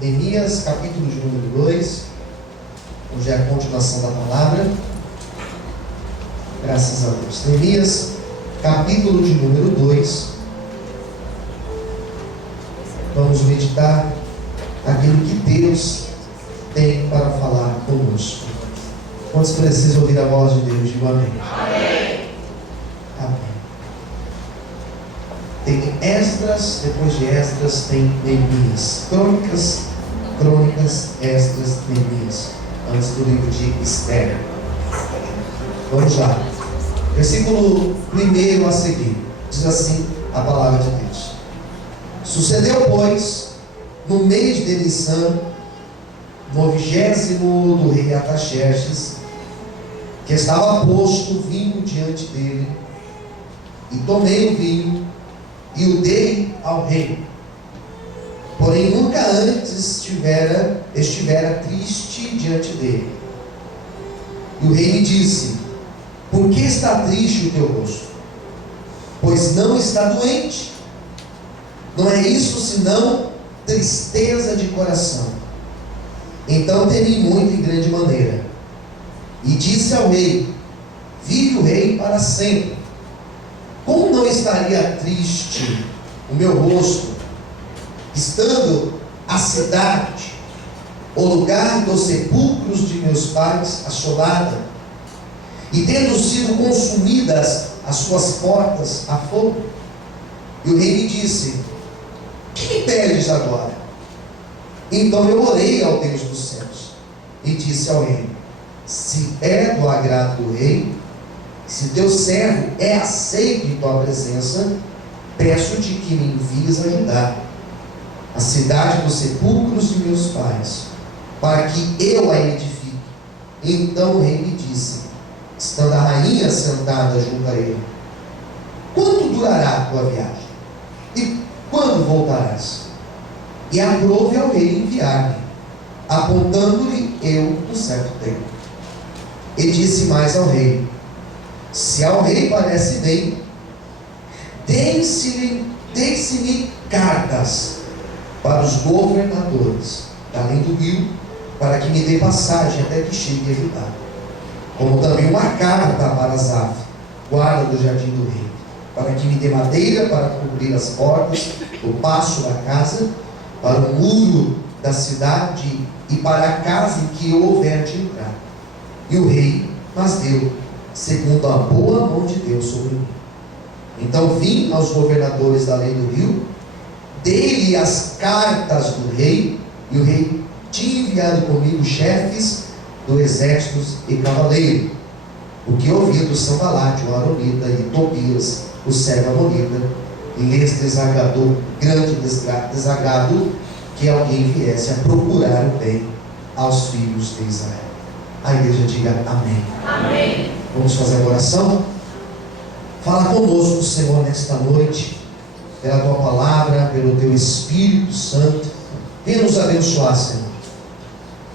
Neemias, capítulo de número 2, hoje é a continuação da palavra. Graças a Deus. Neemias, capítulo de número 2. Vamos meditar aquilo que Deus tem para falar conosco. Quantos precisam ouvir a voz de Deus? Digo amém. Amém. Amém. Tem Esdras, depois de Esdras tem Neemias. Crônicas, Esdras, Neemias. Antes do livro de Esther. Vamos lá. Versículo 1 a seguir. Diz assim a palavra de Deus. Sucedeu, pois, no mês de Nissan, no 20º do rei Artaxerxes, que estava posto vinho diante dele, e tomei o vinho e o dei ao rei. Porém nunca antes estivera triste diante dele. E o rei me disse: por que está triste o teu rosto? Pois não está doente. Não é isso senão tristeza de coração. Então temi muito em grande maneira, e disse ao rei: vive o rei para sempre. Como não estaria triste o meu rosto, estando a cidade, o lugar dos sepulcros de meus pais, assolada, e tendo sido consumidas as suas portas a fogo? E o rei me disse: que me pedes agora? Então eu orei ao Deus dos céus e disse ao rei: se é do agrado do rei, se teu servo é aceito em tua presença, peço-te que me envies ajudar a cidade dos sepulcros de meus pais, para que eu a edifique. Então o rei me disse, estando a rainha sentada junto a ele: quanto durará a tua viagem? E quando voltarás? E aprove ao rei enviar-me, apontando-lhe eu um certo tempo. E disse mais ao rei: se ao rei parece bem, deem-se-me cartas para os governadores além do rio, para que me dê passagem até que chegue a Judá, como também uma carta para Asaf, guarda do jardim do rei, para que me dê madeira para cobrir as portas do pátio da casa, para o muro da cidade e para a casa em que eu houver de entrar. E o rei mas deu, segundo a boa mão de Deus sobre mim. Então vim aos governadores da lei do rio, dei-lhe as cartas do rei, e o rei tinha enviado comigo chefes do exército e cavaleiro, o que ouvia do Sanbalate, o Aronita, e Tobias, o servo Amonita, e lhes desagradou grande desagrado que alguém viesse a procurar o bem aos filhos de Israel. A igreja diga amém. Amém. Vamos fazer a oração? Fala conosco, Senhor, nesta noite, pela tua palavra, pelo teu Espírito Santo. Venha nos abençoar, Senhor.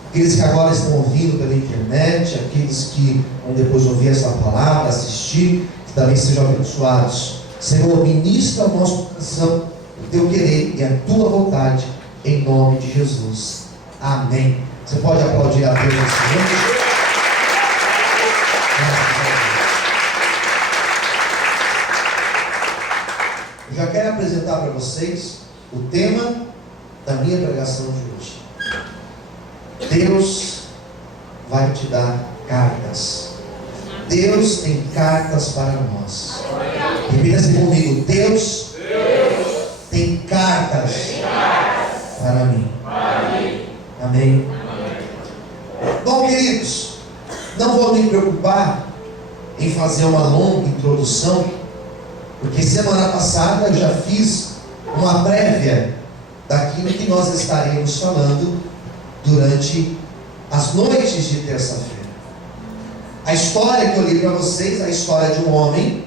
Aqueles que agora estão ouvindo pela internet, aqueles que vão depois ouvir essa palavra, assistir, que também sejam abençoados. Senhor, ministra ao nosso coração o teu querer e a tua vontade, em nome de Jesus. Amém. Você pode aplaudir a Deus nesse momento? Eu já quero apresentar para vocês o tema da minha pregação de hoje. Deus vai te dar cartas. Deus tem cartas para nós. Repita assim comigo: Deus tem cartas para mim. Amém. Bom, queridos, não vou me preocupar em fazer uma longa introdução, porque semana passada eu já fiz uma prévia daquilo que nós estaremos falando durante as noites de terça-feira. A história que eu li para vocês é a história de um homem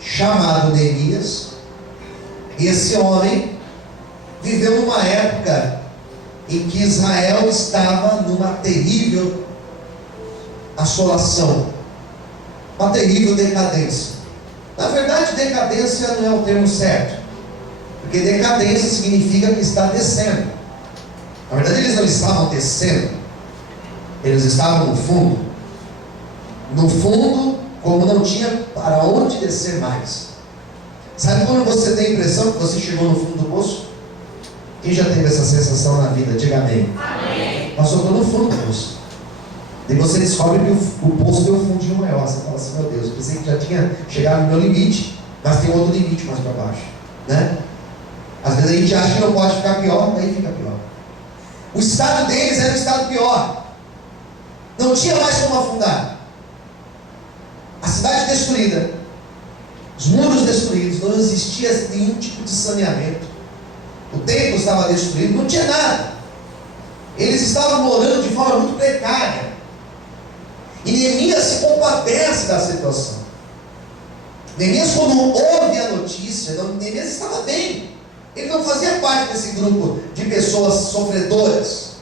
chamado Neemias. E esse homem viveu numa época em que Israel estava numa terrível assolação, uma terrível decadência. Na verdade, decadência não é o termo certo, porque decadência significa que está descendo. Na verdade, eles estavam descendo, eles estavam no fundo. No fundo, como não tinha para onde descer mais. Sabe quando você tem a impressão que você chegou no fundo do poço? Quem já teve essa sensação na vida? Diga amém. Amém. Passou por no fundo do poço. E você descobre que o poço tem um fundinho maior. Você fala assim, meu Deus, eu pensei que já tinha chegado no meu limite, mas tem outro limite mais para baixo, né? Às vezes a gente acha que não pode ficar pior, daí fica pior. O estado deles era um estado pior. Não tinha mais como afundar. A cidade destruída, os muros destruídos, não existia nenhum tipo de saneamento. O templo estava destruído, não tinha nada. Eles estavam morando de forma muito precária. E Neemias se compadece da situação. Neemias, quando ouve a notícia, Neemias estava bem. Ele não fazia parte desse grupo de pessoas sofredoras.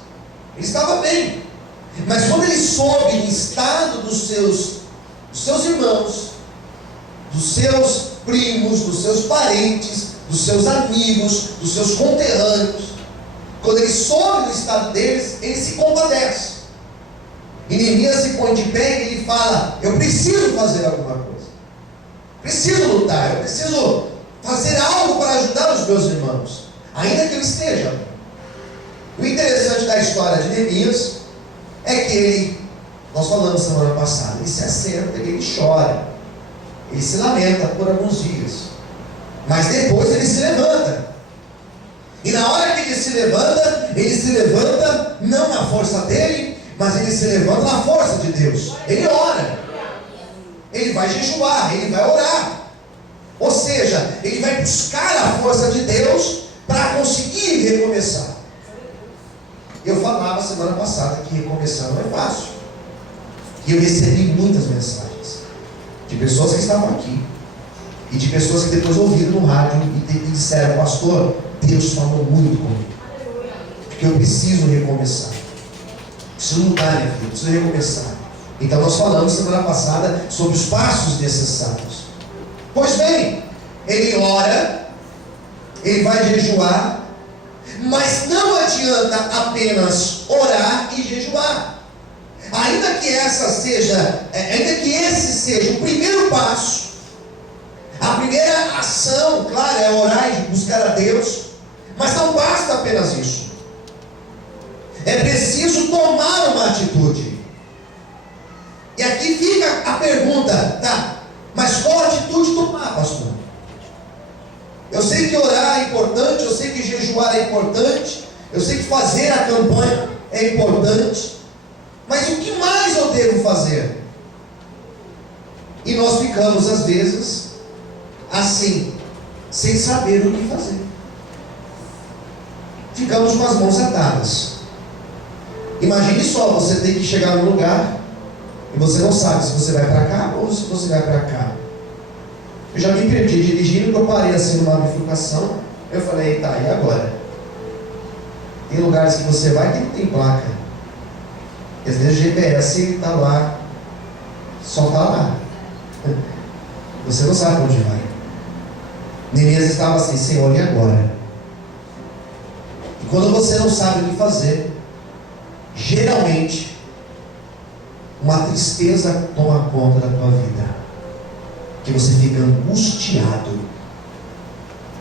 Ele estava bem. Mas quando ele soube do estado dos seus irmãos, dos seus primos, dos seus parentes, dos seus amigos, dos seus conterrâneos, quando ele soube do estado deles, ele se compadece. E Neemias se põe de pé e ele fala: eu preciso fazer alguma coisa, preciso lutar, eu preciso fazer algo para ajudar os meus irmãos, ainda que eu esteja. O interessante da história de Neemias é que ele, nós falamos semana passada, ele se assenta, ele chora, ele se lamenta por alguns dias, mas depois ele se levanta. E na hora que ele se levanta não na força dele, mas ele se levanta na força de Deus. Ele ora, ele vai jejuar, ele vai orar. Ou seja, ele vai buscar a força de Deus para conseguir recomeçar. Eu falava semana passada que recomeçar não é fácil. E eu recebi muitas mensagens de pessoas que estavam aqui e de pessoas que depois ouviram no rádio e disseram: pastor, Deus falou muito comigo, porque eu preciso recomeçar, preciso mudar minha vida, preciso recomeçar. Então nós falamos semana passada sobre os passos necessários. Pois bem, ele ora, ele vai jejuar, mas não adianta apenas orar e jejuar. Ainda que esse seja o primeiro passo, a primeira ação, claro, é orar e buscar a Deus, mas não basta apenas isso. É preciso tomar uma atitude. E aqui fica a pergunta, tá? Mas qual atitude tomar, pastor? Eu sei que orar é importante, eu sei que jejuar é importante, eu sei que fazer a campanha é importante, mas o que mais eu devo fazer? E nós ficamos às vezes assim, sem saber o que fazer. Ficamos com as mãos atadas. Imagine só, você tem que chegar num lugar e você não sabe se você vai para cá ou se você vai para cá. Eu já me perdi dirigindo, eu parei assim numa bifurcação. Eu falei: tá, e agora? Tem lugares que você vai que não tem placa. E às vezes o GPS está lá, só está lá. Você não sabe onde vai. Neemias estava assim: Senhor, e agora? E quando você não sabe o que fazer, geralmente uma tristeza toma conta da tua vida, que você fica angustiado.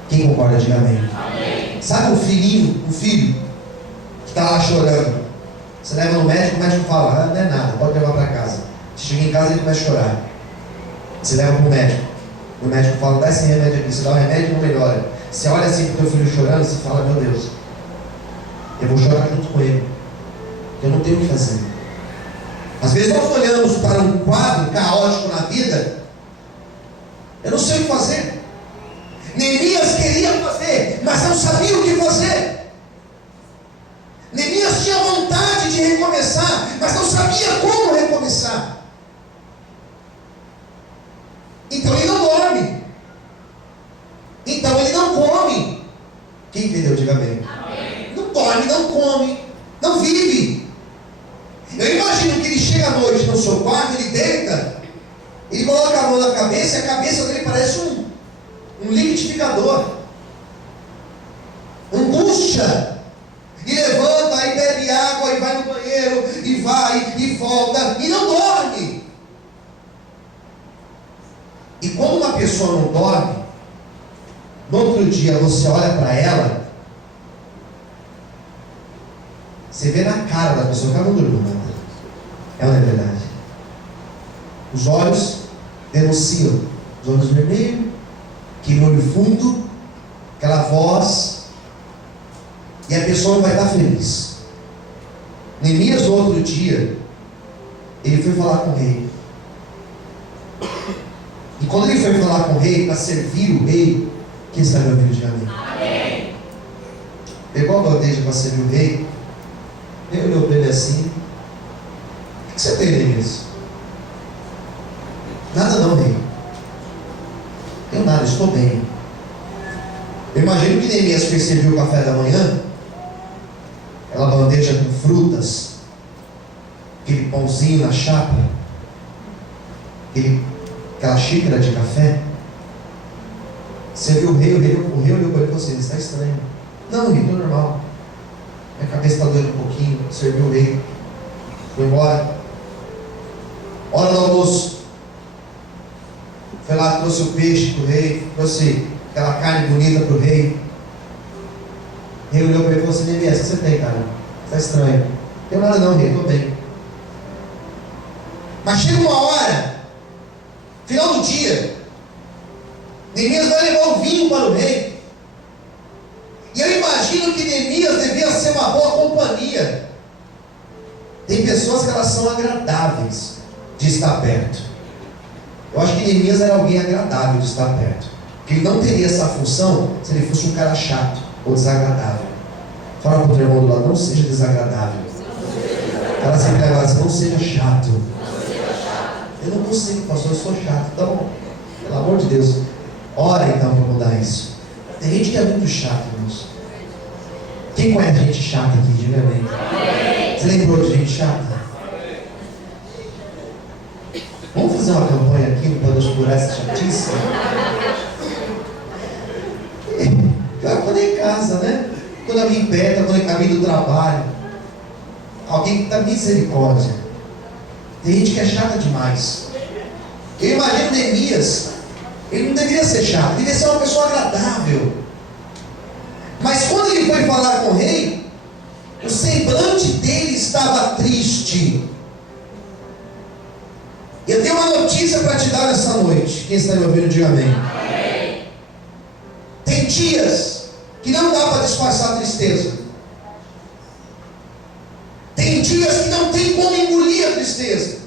Quem concorda, diga amém. Amém. Sabe um filho que está lá chorando, você leva no médico, o médico fala: não é nada, pode levar para casa. Você chega em casa e ele começa a chorar, você leva para o médico, o médico fala: dá esse remédio aqui. Você dá o remédio e não melhora. Você olha assim para o teu filho chorando, você fala: meu Deus, eu vou chorar junto com ele, eu não tenho o que fazer. Às vezes nós olhamos para um quadro caótico na vida, eu não sei o que fazer. Neemias queria fazer, mas não sabia o que fazer. Neemias tinha vontade de recomeçar, mas não sabia como recomeçar. Então ele não dorme, então ele não come. Quem entendeu, diga amém. Amém. Não dorme, não come, não vive. Eu imagino que ele chega à noite no seu quarto, ele deita, ele coloca a mão na cabeça e a cabeça dele parece um liquidificador. Angústia. E levanta, aí bebe vai no banheiro, e vai, e volta, e não dorme. E quando uma pessoa não dorme, no outro dia você olha para ela, você vê na cara da pessoa que ela não dormiu nada. É ou não é verdade? Os olhos denunciam, os olhos vermelhos, aquele olho fundo, aquela voz, e a pessoa não vai estar feliz. Neemias, no outro dia, ele foi falar com o rei. E quando ele foi falar com o rei, para servir o rei, quem está me ouvindo, diga amém? Amém. Pegou a bandeja para servir o rei, ele olhou para ele assim: o que você tem, Neemias? Nada não, rei. Tenho nada, estou bem. Eu imagino que Neemias foi servir o café da manhã, aquela bandeja com frutas, aquele pãozinho na chapa, aquela xícara de café. Serviu o rei olhou para ele e falou assim: está estranho. Não, rei, estou normal. Minha cabeça está doendo um pouquinho. Serviu o rei, foi embora. Hora do almoço, foi lá, trouxe o peixe para o rei, trouxe aquela carne bonita para o rei. O rei olhou para ele e falou assim: Neemias, o que você tem, cara? Está estranho. Não tenho nada não, rei, estou bem. Mas chega uma hora, final do dia, Neemias vai levar o vinho para o rei. E eu imagino que Neemias devia ser uma boa companhia. Tem pessoas que elas são agradáveis de estar perto. Eu acho que Neemias era alguém agradável de estar perto, porque ele não teria essa função se ele fosse um cara chato ou desagradável. Fala para o teu irmão do lado: não seja desagradável. O cara sempre leva assim: não seja chato. Eu não consigo, pastor, eu sou chato. Então, pelo amor de Deus, ora então para mudar isso. Tem gente que é muito chata, irmãos. Quem conhece gente chata aqui, diga amém. Você lembrou de gente chata? Vamos fazer uma campanha aqui para nos curar essa chatice? Quando é em casa, né? Quando alguém peta, quando é caminho do trabalho, alguém que dá misericórdia. Tem gente que é chata demais. Eu imagino Neemias, ele não deveria ser chato, deveria ser uma pessoa agradável. Mas quando ele foi falar com o rei, o semblante dele estava triste. Eu tenho uma notícia para te dar nessa noite. Quem está me ouvindo, diga amém. Amém. Tem dias que não dá para disfarçar a tristeza. Tem dias que não tem como engolir a tristeza.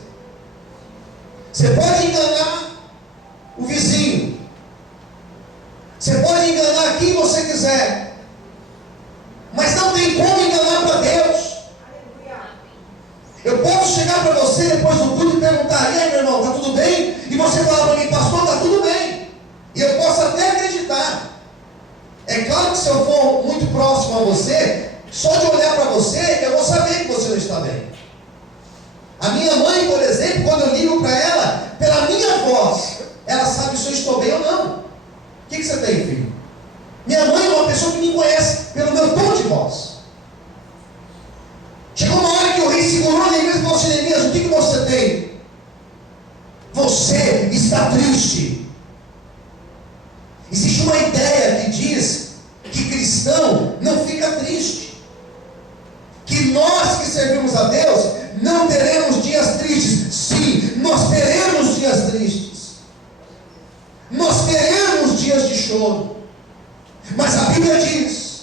Você pode enganar o vizinho, você pode enganar quem você quiser, mas não tem como enganar para Deus. Eu posso chegar para você depois do culto e perguntar: e aí, meu irmão, está tudo bem? E você falar para mim: pastor, está tudo bem. E eu posso até acreditar. É claro que se eu for muito próximo a você, só de olhar para você, eu vou saber que você não está bem. A minha mãe, por exemplo, quando eu ligo para ela, pela minha voz, ela sabe se eu estou bem ou não. O que você tem, filho? Minha mãe é uma pessoa que me conhece pelo meu tom de voz. Chegou uma hora que o rei segurou Neemias e falou assim: Neemias, o que você tem? Você está triste. Existe uma ideia que diz que cristão não fica triste, que nós que servimos a Deus não teremos dias tristes. Sim, nós teremos dias tristes, nós teremos dias de choro, mas a Bíblia diz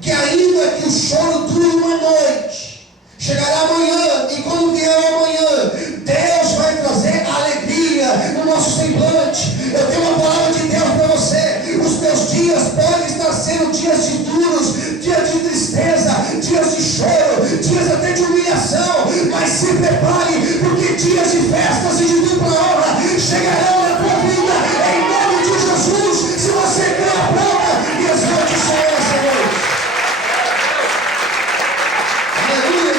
que ainda que o choro dure uma noite, chegará amanhã, e quando vier o amanhã, Deus vai trazer alegria no nosso semblante. Eu tenho uma palavra de Deus para você: os teus dias podem estar sendo dias de duros, dias de tristeza, dias de choro, dias até de humilhação, mas se prepare, porque dias de festas e de dupla honra chegarão na tua vida, em nome de Jesus. Se você crê, aplauda e exalte o Senhor essa noite. Aleluia.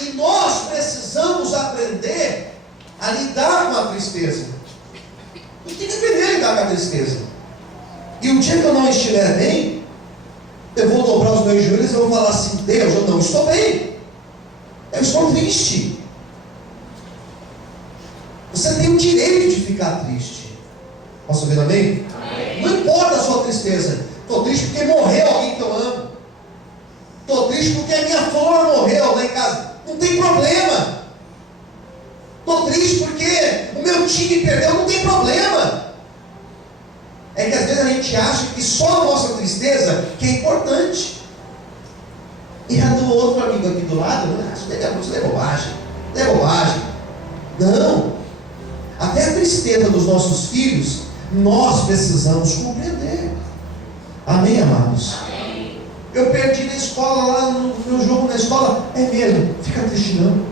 E nós precisamos aprender a lidar com a tristeza. A gente tem que aprender a lidar com a tristeza. dobrar os meus joelhos e eu vou falar assim: Deus, eu não estou bem, eu estou triste. Você tem o direito de ficar triste. Posso ouvir amém? Amém. Não importa a sua tristeza. Estou triste porque morreu alguém que eu amo. Estou triste porque a minha flor morreu lá em casa. Não tem problema. Estou triste porque o meu time perdeu. Não tem problema. É que às vezes a gente acha que só a nossa tristeza que é importante. E a do outro amigo aqui do lado, isso é bobagem. Isso é bobagem. Não. Até a tristeza dos nossos filhos, nós precisamos compreender. Amém, amados? Amém. Eu perdi na escola, lá no meu jogo na escola. É mesmo, fica triste não.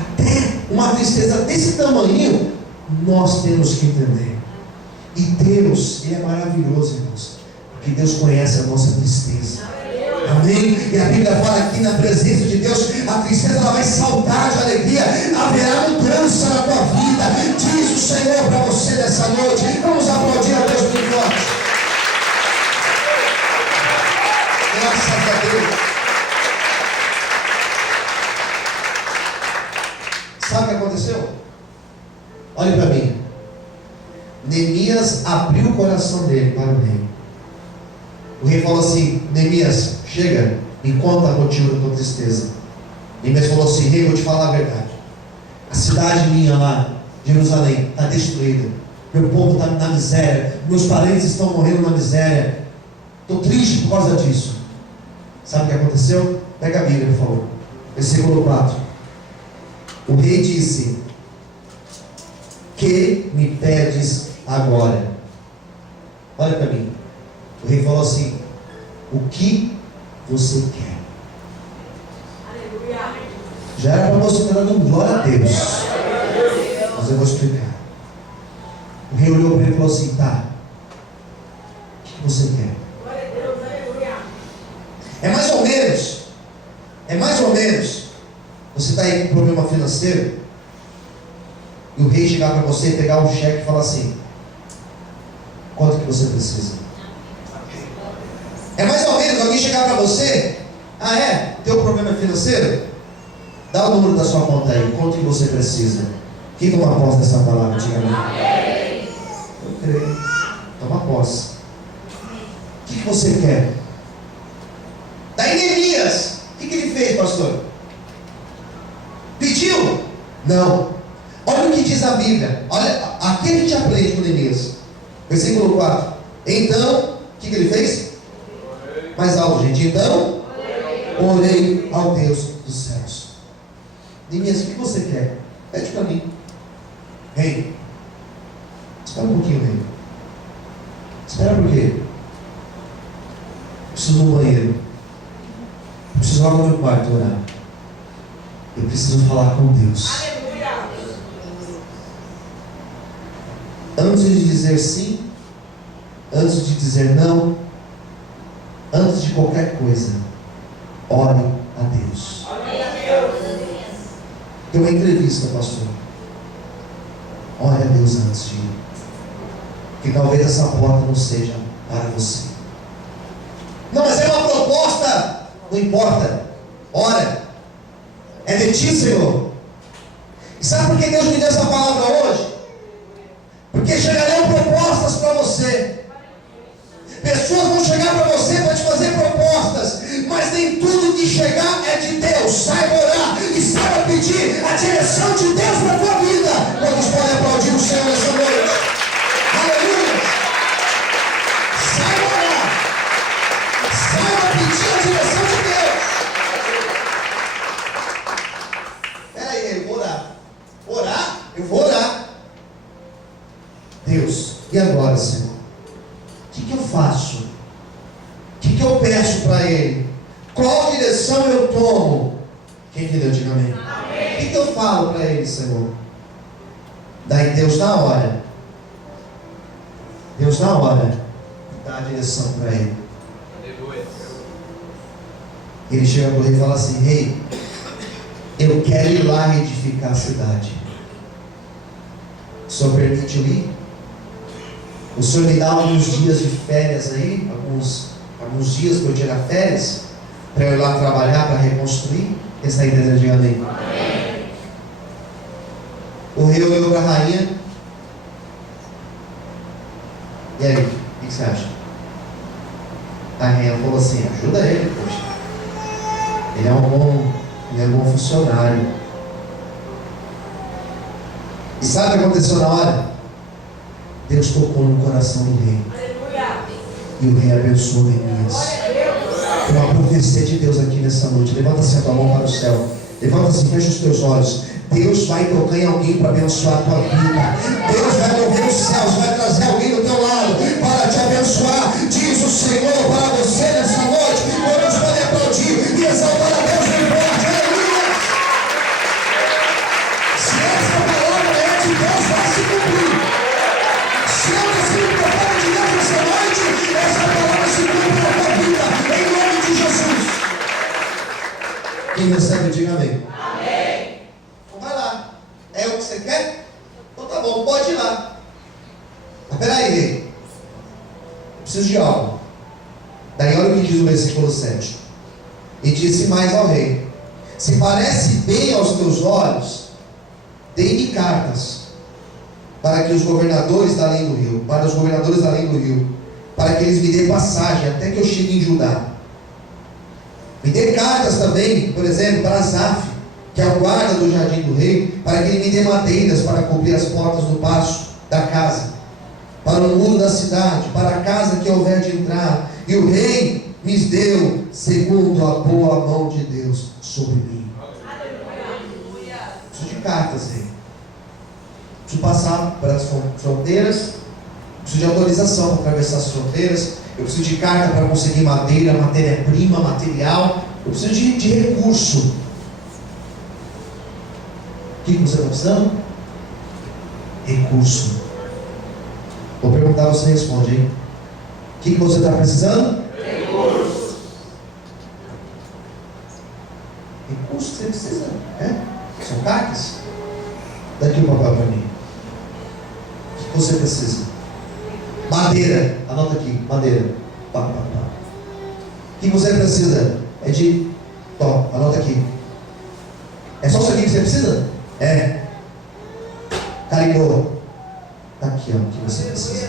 Até uma tristeza desse tamanho, nós temos que entender. E Deus, Ele é maravilhoso, irmãos, porque Deus conhece a nossa tristeza. Amém? E a Bíblia fala aqui, na presença de Deus, a tristeza ela vai saltar de alegria, haverá mudança na tua vida. Diz o Senhor para você nessa noite. Vamos aplaudir a Deus muito forte. Graças a Deus. Sabe o que aconteceu? Olhe para mim. Neemias abriu o coração dele para o rei. O rei falou assim: Neemias, chega, me conta a motivo da tua tristeza. Neemias falou assim: rei, vou te falar a verdade. A cidade minha lá, Jerusalém, está destruída. Meu povo está na miséria. Meus parentes estão morrendo na miséria. Estou triste por causa disso. Sabe o que aconteceu? Pega a Bíblia, por favor. Versículo 4. O rei disse: que me pedes agora? Olha para mim. O rei falou assim: o que você quer? Aleluia. Já era para você estar dando glória a Deus, mas eu vou explicar. O rei olhou para ele e falou assim: tá, o que você quer? Glória a Deus, aleluia. É mais ou menos, você está aí com problema financeiro, e o rei chegar para você, pegar um cheque e falar assim: quanto que você precisa? É mais ou menos alguém chegar para você: ah é? Teu problema financeiro? Dá o número da sua conta aí, quanto que você precisa? Quem toma posse dessa palavra? Diga amém. Eu creio. Toma posse. O que você quer? Daí Neemias, o que ele fez, pastor? Pediu? Não. Olha o que diz a Bíblia. Olha, aqui a gente aprende com Neemias. Versículo 4. Então, o que ele fez? Mais alto, gente. Então, orei ao Deus dos céus. Neemias, o que você quer? Pede para mim. Rei, espera um pouquinho, rei. Espera por quê? Preciso ir no banheiro. Preciso lá no meu quarto orar. Eu preciso falar com Deus. Antes de dizer sim, antes de dizer não, antes de qualquer coisa, ore a Deus. Tem uma entrevista, pastor. Ore a Deus antes de ir. Que talvez essa porta não seja para você. Não, mas é uma proposta. Não importa. Ora. É de ti, Senhor. E sabe por que Deus me deu essa palavra hoje? Porque chegarão propostas para você. Pessoas vão chegar para você para te fazer propostas, mas nem tudo que chegar é de Deus. Saiba orar e saiba pedir a direção de Deus para a tua vida. Quantos podem aplaudir o Senhor nessa noite? Aleluia! Saiba orar, saiba pedir a direção de Deus. Espera aí, eu vou orar. Orar? Eu vou orar. Deus, e agora, Senhor? O que eu faço? O que eu peço para Ele? Qual direção eu tomo? Quem entendeu? Diga amém. O que eu falo para Ele, Senhor? Daí Deus na hora dá a direção para Ele. Ele chega para o rei e fala assim: rei, eu quero ir lá edificar a cidade. O Senhor permite eu ir? O Senhor me dá alguns dias de férias aí, alguns alguns dias para eu tirar férias, para eu ir lá trabalhar, para reconstruir. Quem está entendendo, diga amém. O rei olhou para a rainha. E aí, o que você acha? A rainha falou assim: ajuda ele, poxa. Ele é um bom funcionário. E sabe o que aconteceu na hora? Deus tocou no coração do rei. E o rei abençoou Neemias. Uma profecia de Deus aqui nessa noite. Levanta-se a tua mão para o céu. Levanta-se e fecha os teus olhos. Deus vai tocar em alguém para abençoar a tua vida. Deus vai mover os céus, vai trazer alguém do teu lado para te abençoar. Diz o Senhor para você nessa noite. Todos podem aplaudir e exaltar a Deus bem forte. Aleluia! Se essa palavra é de Deus, vai se cumprir. Se eu decido que eu falo de Deus nessa noite, essa palavra se cumpre na tua vida, em nome de Jesus. Quem recebe, diga amém. Amém. Então vai lá. É o que você quer? Então tá bom, pode ir lá. Mas peraí, rei. Eu preciso de algo. Daí olha o que diz o versículo 7. E disse mais ao rei: se parece bem aos teus olhos, dê-me cartas para que os governadores da além do rio, para que eles me dêem passagem até que eu chegue em Judá. Me dê cartas também, por exemplo, para Asaf, que é o guarda do jardim do rei, para que ele me dê madeiras para cobrir as portas do pátio da casa, para o muro da cidade, para a casa que houver de entrar. E o rei me deu segundo a boa mão de Deus sobre mim. Preciso de cartas, rei. Preciso passar pelas fronteiras. Preciso de autorização para atravessar as fronteiras. Eu preciso de carta para conseguir madeira, matéria-prima, material. Eu preciso de recurso. O que você está precisando? Recurso. Vou perguntar, você responde, hein? O que você está precisando? Recurso. Recurso que você precisa, né? São cartas? Daqui o papel para mim. O que você precisa? Madeira. Anota aqui, madeira. Pá, pá, pá. O que você precisa? É de... Tó, anota aqui. É só isso aqui que você precisa? É. Carimbou. Está aqui, ó, o que você precisa.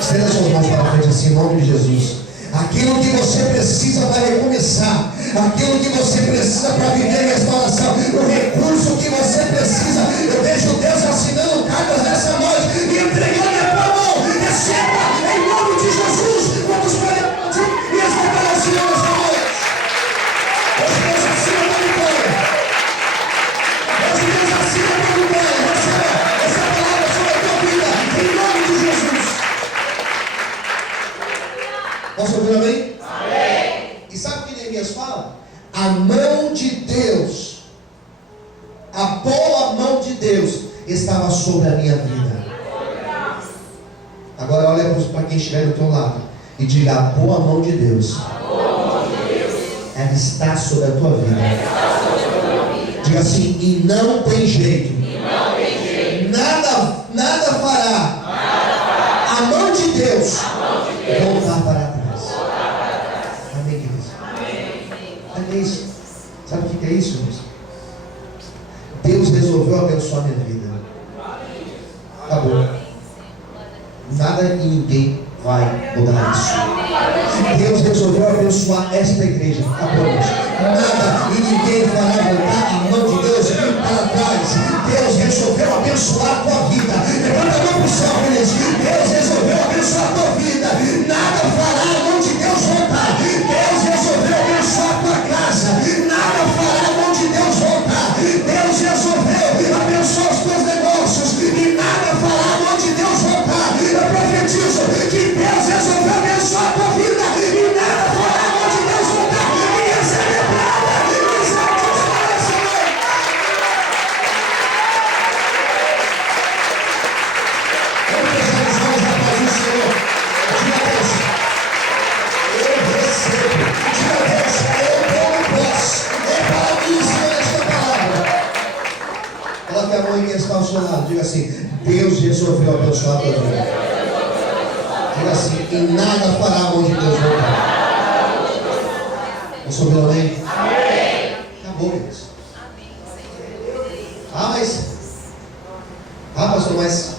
Estenda suas mãos para frente assim, em nome de Jesus. Aquilo que você precisa para recomeçar, aquilo que você precisa para viver restauração, o recurso que você precisa. Eu vejo Deus assinando cartas nessa noite e entregando a tua mão. Receba em nome de Jesus. Quantos podem aplaudir e exaltar ao Senhor nessa noite? Hoje Deus assina para o Pai. Hoje Deus assina para o Pai. Receba essa palavra sobre a tua vida em nome de Jesus. Posso ouvir amém? Amém. E sabe o que Neemias fala? A mão de Deus, a boa mão de Deus estava sobre a minha vida. Agora olha para quem estiver do teu lado e diga: a boa mão de Deus, ela está sobre a tua vida. Diga assim: e não tem jeito, nada fará a mão de Deus voltar para trás. Amém, queridos? Amém. Isso. Sabe o que é isso, irmãos? Deus resolveu abençoar minha vida. Acabou. Nada e ninguém vai mudar isso. Deus resolveu abençoar esta igreja. Acabou. Nada e ninguém fará voltar em mão de Deus para trás. Deus resolveu abençoar a tua vida. Levanta a mão para o céu, queridos. Deus resolveu abençoar a tua vida. Nada fará a mão de Deus voltar. Deus resolveu abençoar a tua casa. Nada fará a mão de Deus voltar. Deus resolveu abençoar os teus negócios. E nada fará a mão de Deus voltar. Eu profetizo que Deus resolveu abençoar a tua vida. E nada fará a mão de Deus voltar. E recebe a palavra. E recebe Deus para essa noite. Vamos fechar os olhos na paz do Senhor. Diga a Deus: eu recebo. Diga a Deus: eu tomo posse. É para mim, Senhor, esta palavra. Coloque a mão em quem está ao seu lado. Diga assim: Deus resolveu abençoar a tua vida. Diga assim, e nada fará onde Deus voltar. Você ouviu amém? Acabou, Deus. Pastor, mas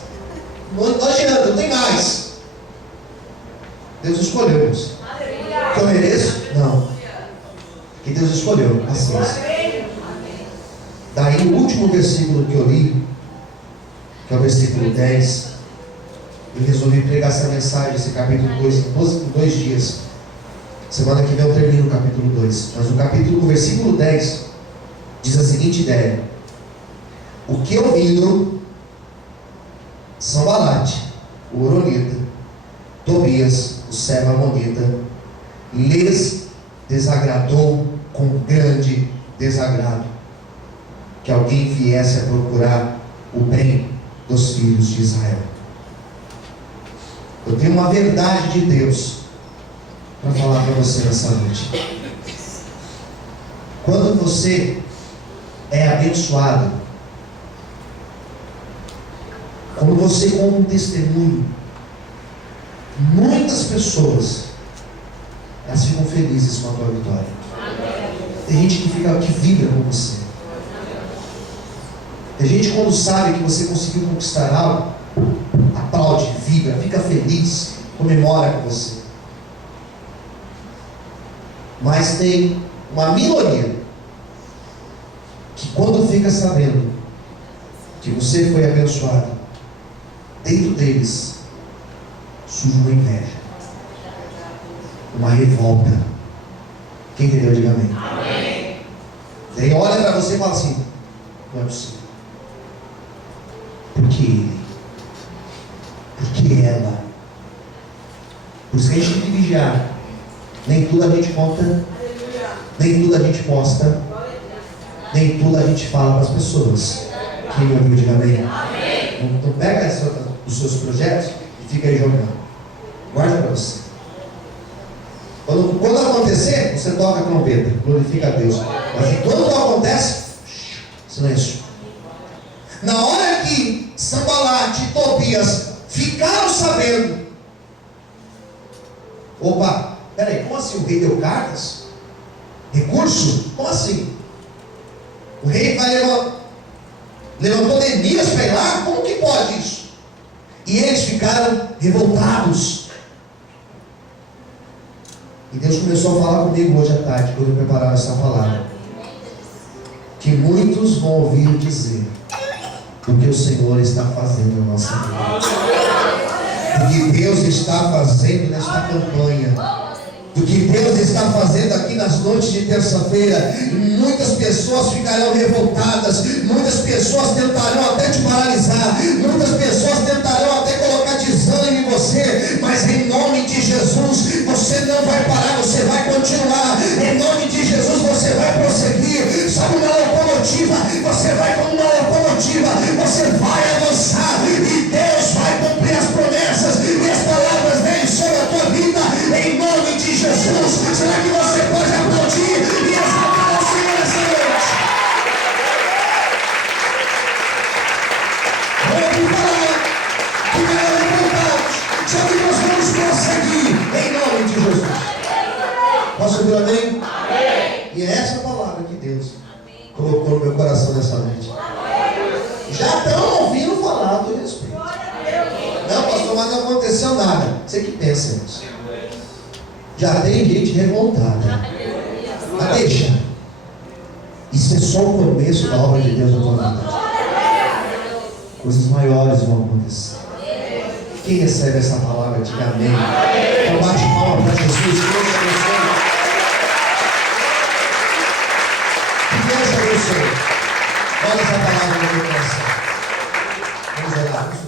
não adianta, não tem mais. Deus escolheu, Deus. Que eu mereço? Não. Que Deus escolheu. Paciência. Daí o último versículo que eu li, que é o versículo 10, eu resolvi pregar essa mensagem, esse capítulo 2, em 2 dias. Semana que vem eu termino o capítulo 2. Mas o versículo 10 diz a seguinte ideia: o que ouviram Sanbalate, o Horonita, Tobias, o servo amonita, lhes desagradou com grande desagrado que alguém viesse a procurar o bem dos filhos de Israel. Eu tenho uma verdade de Deus para falar para você nessa noite. Quando você é abençoado, quando você conta um testemunho, muitas pessoas elas ficam felizes com a tua vitória. Tem gente que vibra com você. Tem gente quando sabe que você conseguiu conquistar algo, aplaude, vibra, fica feliz, comemora com você. Mas tem uma minoria que quando fica sabendo que você foi abençoado, dentro deles surge uma inveja, uma revolta. Quem entendeu, diga amém. Amém. Daí olha para você e fala assim: não é possível. Por que ele? Por que ela? Por isso que a gente tem que vigiar. Nem tudo a gente conta, nem tudo a gente posta, nem tudo a gente fala para as pessoas. Quem me ouviu, diga amém. Amém. Então pega os seus projetos e fica aí jogando. Guarda para você. Quando acontecer, você toca a trombeta, glorifica a Deus. Mas quando não acontece, silêncio. Na hora que Sanbalate e Tobias ficaram sabendo, opa, peraí, como assim o rei deu cartas? Recurso? Como assim? O rei vai levantou Neemias para ir lá? Como que pode isso? E eles ficaram revoltados. E Deus começou a falar comigo hoje à tarde, quando eu preparava essa palavra, que muitos vão ouvir dizer o que o Senhor está fazendo na nossa vida, o que Deus está fazendo nesta campanha, do que Deus está fazendo aqui nas noites de terça-feira. Muitas pessoas ficarão revoltadas, muitas pessoas tentarão até te paralisar, muitas pessoas tentarão até colocar desânimo em você, mas em nome de Jesus você não vai parar, você vai continuar. Em nome de Jesus você vai prosseguir. Sabe uma locomotiva? Você vai como uma locomotiva, você vai avançar e Deus vai cumprir as promessas e as palavras dele sobre a tua vida, em nome de Jesus. Será que você pode aplaudir e exaltar o Senhor essa noite? Vamos falar que verão revoltados, só que nós vamos prosseguir em nome de Jesus. Posso ouvir amém? Amém. E é essa palavra que Deus colocou no meu coração nessa noite. Já estão ouvindo falar do respeito. Não, pastor, mas não aconteceu nada. Você que pensa nisso. Já tem gente revoltada. Mas deixa. Isso é só o começo da obra de Deus na tua vida. Coisas maiores vão acontecer. Quem recebe essa palavra, diga amém. Então bate palma para Jesus. Deus abençoe. Olha essa palavra no meu coração. Vamos orar.